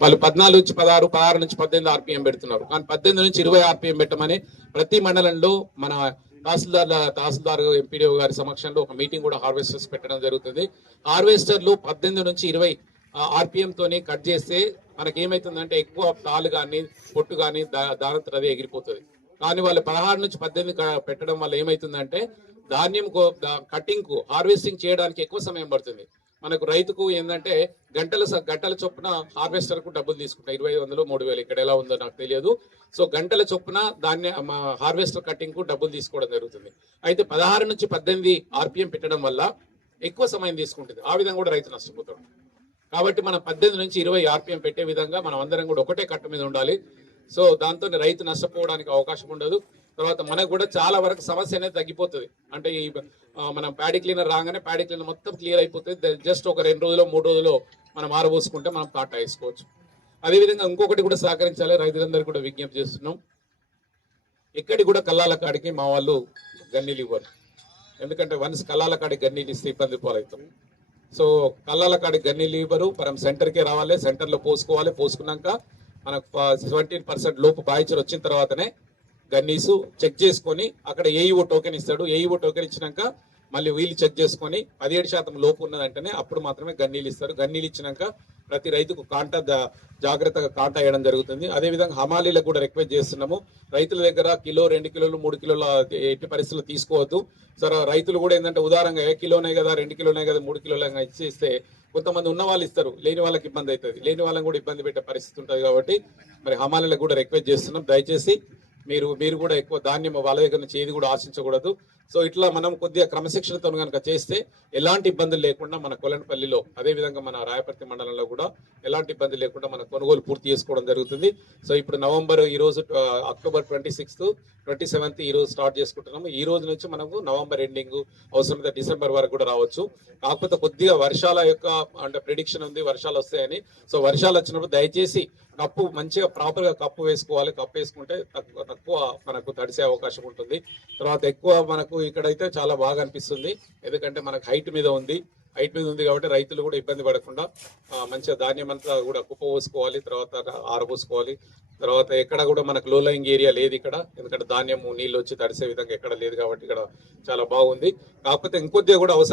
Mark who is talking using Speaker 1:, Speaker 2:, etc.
Speaker 1: వాళ్ళు పద్నాలుగు నుంచి పదహారు పదహారు నుంచి పద్దెనిమిది ఆర్పిఎం పెడుతున్నారు. కానీ పద్దెనిమిది నుంచి ఇరవై ఆర్పిఎం పెట్టమని ప్రతి మండలంలో మన తహసీల్దార్ తహసీల్దార్ ఎంపీడీఓ గారి సమక్షంలో ఒక మీటింగ్ కూడా హార్వెస్టర్స్ పెట్టడం జరుగుతుంది. హార్వెస్టర్లు పద్దెనిమిది నుంచి ఇరవై ఆర్పిఎం తోని కట్ చేస్తే మనకి ఏమైతుందంటే ఎక్కువ తాలు కానీ పొట్టు కానీ దానంతర అదే ఎగిరిపోతుంది. కానీ వాళ్ళు పదహారు నుంచి పద్దెనిమిది పెట్టడం వల్ల ఏమైతుందంటే ధాన్యం కటింగ్కు హార్వెస్టింగ్ చేయడానికి ఎక్కువ సమయం పడుతుంది. మనకు రైతుకు ఏంటంటే గంటల స- గంటల చొప్పున హార్వెస్టర్కు డబ్బులు తీసుకుంటారు ఇరవై ఐదు వందలు మూడు వేలు ఇక్కడ ఎలా ఉందో నాకు తెలియదు. సో గంటల చొప్పున దాన్ని హార్వెస్టర్ కటింగ్కు డబ్బులు తీసుకోవడం జరుగుతుంది. అయితే పదహారు నుంచి పద్దెనిమిది ఆర్పిఎం పెట్టడం వల్ల ఎక్కువ సమయం తీసుకుంటుంది. ఆ విధంగా కూడా రైతు నష్టపోతాడు. కాబట్టి మనం పద్దెనిమిది నుంచి ఇరవై ఆర్పిఎం పెట్టే విధంగా మనం అందరం కూడా ఒకటే కట్ట మీద ఉండాలి. సో దాంతో రైతు నష్టపోవడానికి అవకాశం ఉండదు. తర్వాత మనకు కూడా చాలా వరకు సమస్య అనేది తగ్గిపోతుంది. అంటే ఈ మనం ప్యాడీ క్లీనర్ రాగానే ప్యాడీ క్లీనర్ మొత్తం క్లియర్ అయిపోతుంది. జస్ట్ ఒక రెండు రోజులు మూడు రోజులు మనం ఆరబోసుకుంటే మనం కాటా వేసుకోవచ్చు. అదేవిధంగా ఇంకొకటి కూడా సహకరించాలి. రైతులందరూ కూడా విజ్ఞప్తి చేస్తున్నాం. ఎక్కడి కూడా కల్లాల కాడికి మా వాళ్ళు గన్నీలు ఇవ్వరు. ఎందుకంటే వన్స్ కల్లాల కాడికి గన్నీలు ఇస్తే ఇబ్బంది పాలవుతాం. సో కల్లాల కాడికి గన్నీలు ఇవ్వరు. మనం సెంటర్కే రావాలి. సెంటర్లో పోసుకోవాలి. పోసుకున్నాక మనకు సెవెంటీన్ పర్సెంట్ లోపు బాయిచర్ వచ్చిన తర్వాతనే గన్నీసు చెక్ చేసుకొని అక్కడ ఏఈఓ టోకెన్ ఇస్తాడు. ఏఈఓ టోకెన్ ఇచ్చినాక మళ్ళీ వీళ్ళు చెక్ చేసుకొని పదిహేడు శాతం లోపు ఉన్నదంటేనే అప్పుడు మాత్రమే గన్నీలు ఇస్తారు. గన్నీలు ఇచ్చినాక ప్రతి రైతుకు కాంటా జాగ్రత్తగా కాంటా వేయడం జరుగుతుంది. అదేవిధంగా హమాలీలకు కూడా రిక్వెస్ట్ చేస్తున్నాము. రైతుల దగ్గర కిలో రెండు కిలోలు మూడు కిలోల ఎట్టి పరిస్థితులు తీసుకోవద్దు. సరే రైతులు కూడా ఏంటంటే ఉదాహరణగా ఏ కిలోనే కదా రెండు కిలోనే కదా మూడు కిలోలే ఇచ్చేస్తే కొంతమంది ఉన్న వాళ్ళు ఇస్తారు. లేని వాళ్ళకి ఇబ్బంది అవుతుంది. లేని వాళ్ళని కూడా ఇబ్బంది పెట్టే పరిస్థితి ఉంటుంది కాబట్టి మరి హమాలీలకు కూడా రిక్వెస్ట్ చేస్తున్నాం. దయచేసి మీరు మీరు కూడా ఎక్కువ ధాన్యం వాళ్ళ దగ్గర నుంచి ఏది కూడా ఆశించకూడదు. సో ఇట్లా మనం కొద్దిగా క్రమశిక్షణతో కనుక చేస్తే ఎలాంటి ఇబ్బందులు లేకుండా మన కొలనపల్లిలో అదే విధంగా మన రాయపర్తి మండలంలో కూడా ఎలాంటి ఇబ్బంది లేకుండా మన కొనుగోలు పూర్తి చేసుకోవడం జరుగుతుంది. సో ఇప్పుడు నవంబర్ ఈ రోజు October twenty sixth twenty seventh ఈ రోజు స్టార్ట్ చేసుకుంటున్నాము. ఈ రోజు నుంచి మనము నవంబర్ ఎండింగ్ అవసరమైతే డిసెంబర్ వరకు కూడా రావచ్చు. కాకపోతే కొద్దిగా వర్షాల యొక్క అంటే ప్రిడిక్షన్ ఉంది వర్షాలు వస్తాయని. సో వర్షాలు వచ్చినప్పుడు దయచేసి కప్పు మంచిగా ప్రాపర్గా కప్పు వేసుకోవాలి. కప్పు వేసుకుంటే తక్కువ తక్కువ మనకు తడిసే అవకాశం ఉంటుంది. తర్వాత ఎక్కువ మనకు ఇక్కడైతే చాలా బాగా అనిపిస్తుంది. ఎందుకంటే మనకు హైట్ మీద ఉంది. హైట్ మీద ఉంది కాబట్టి రైతులు కూడా ఇబ్బంది పడకుండా మంచిగా ధాన్యం అంతా కూడా కుప్ప పోసుకోవాలి తర్వాత ఆరబోసుకోవాలి. తర్వాత ఎక్కడ కూడా మనకు లోలయింగ్ ఏరియా లేదు ఇక్కడ. ఎందుకంటే ధాన్యము నీళ్ళు వచ్చి తడిసే విధంగా ఎక్కడ లేదు కాబట్టి ఇక్కడ చాలా బాగుంది. కాకపోతే ఇంకొద్దిగా కూడా అవసరం